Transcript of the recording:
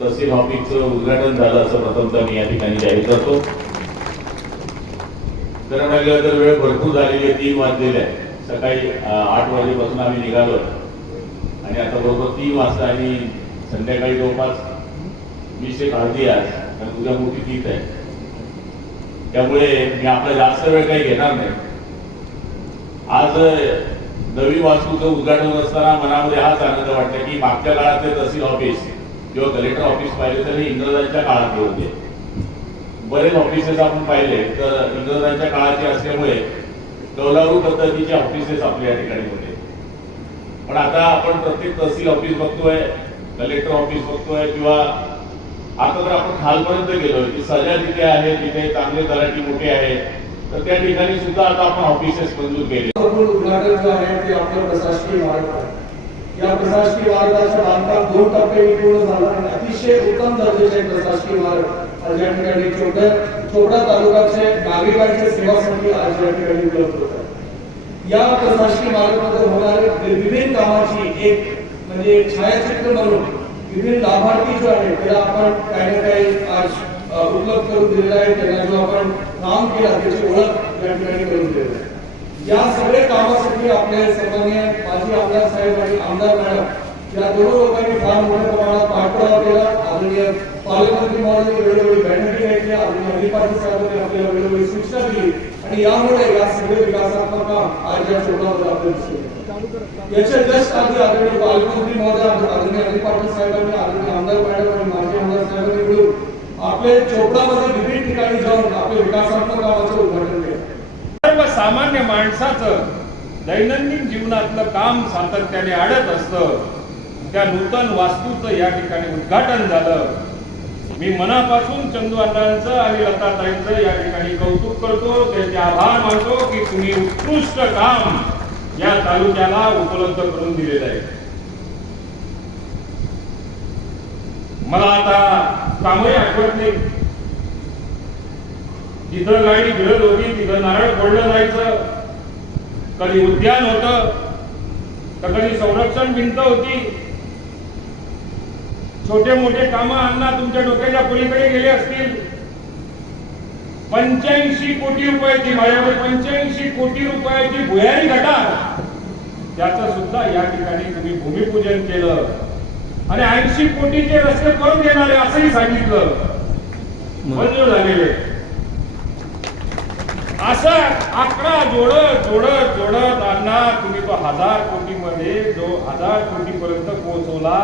तहसील ऑफिसचं उद्घाटन झालं असं प्रथमतः मी या ठिकाणी जाहीर करतो. कारण गेलं तर वेळ भरपूर झालेली आहे तीन वाजलेले आहे. सकाळी आठ वाजेपासून आम्ही निघालो आणि आता बरोबर तीन वाजता आणि संध्याकाळी जवळपास वीस एक अर्धी आज कारण तुझ्या मोठी तीच आहे. त्यामुळे मी आपला जास्त वेळ काही घेणार नाही. आज नवी वास्तूचं उद्घाटन असताना मनामध्ये हाच आनंद वाटला की मागच्या काळातले तहसील ऑफिस किंवा कलेक्टर ऑफिस पाहिले तर हे इंग्रजांच्या काळातले होते. बरेच ऑफिसेस आपण पाहिले तर इंग्रजांच्या काळाचे असल्यामुळे कौलारू पद्धतीचे ऑफिसेस आपल्या ठिकाणी होते. पण आता आपण प्रत्येक तहसील ऑफिस बघतोय कलेक्टर ऑफिस बघतोय किंवा आता तर आपण खालपर्यंत गेलो की सजा जिथे आहे तिथे चांगले तलाठी मोठे आहे तर त्या ठिकाणी सुद्धा आता आपण ऑफिसेस मंजूर केले उद्घाटन जे आहे ते आपलं प्रशासकीय आहे. या प्रशासकीय इमारताचं बांधकाम दोन टप्प्यांनी पूर्ण झालं आणि अतिशय उत्तम दर्जाचे प्रशासकीय इमारत आज या ठिकाणी चोपडा चोपडा तालुक्याचे नागरिकांच्या सेवासाठी आज या ठिकाणी उपलब्ध होत आहे या प्रशासकीय इमारतीमध्ये होणारे विविध कामाची एक, म्हणजे छायाचित्र म्हणून विविध लाभार्थी जो आहे त्याला आपण काही ना काही आज उपलब्ध करून दिलेला आहे. त्यांना जो आपण काम केलं त्याची ओळख या ठिकाणी करून दिलेली आहे. या सगळ्या कामासाठी आपले सन्मान्य माजी आमदार साहेब आणि आमदार मॅडम या दोन लोकांनी फार मोठ्या प्रमाणात पाठपुरावा केला. आदरणीय पालकमंत्री महोदय वेळोवेळी बैठकी घेतल्या. आदरणीय साहेबांनी आपल्याला वेळोवेळी सूचना दिली. आणि यामुळे या सगळे विकासात्मक काम आज या शोधामध्ये आपल्याला याच्या जस्ट आधी आदरणीय पालकमंत्री महोदय आदरणीय अनिल पाटील साहेबांनी आदरणीय आमदार मॅडम आणि माजी आमदार साहेबांनी मिळून आपले चोपडामध्ये विविध ठिकाणी जाऊन आपले विकासात्मक कामाचं उद्घाटन केलं. सामान्य माणसाचं दैनंदिन जीवनातलं काम सातत्याने आडत असतं त्या नूतन वास्तूचं या ठिकाणी उद्घाटन झालं. मी मनापासून चंदू अण्णांचं आणि लताताईंचं या ठिकाणी कौतुक करतो त्यांचे आभार मानतो की तुम्ही उत्कृष्ट काम या तालुक्याला उपलब्ध करून दिलेलं आहे. मला आता कामही आठवत नाही. जिथं गाडी भिडत होती तिथं नारळ पडलं जायचं. कधी उद्यान होतं तर कधी संरक्षण भिंत होती. छोटे मोठे कामं अण्णा तुमच्या डोक्याच्या पलीकडे गेले असतील. पंच्याऐंशी कोटी रुपयाची माझ्याकडे पंच्याऐंशी कोटी रुपयाची भुयारी घटा त्याचं सुद्धा या ठिकाणी तुम्ही भूमिपूजन केलं. आणि ऐंशी कोटीचे रस्ते करून देणारे असंही सांगितलं. मंजूर झालेले. असा आकडा जोडत जोडत जोडत तुम्ही तो हजार कोटी मध्ये जो हजार कोटी पर्यंत पोहोचवला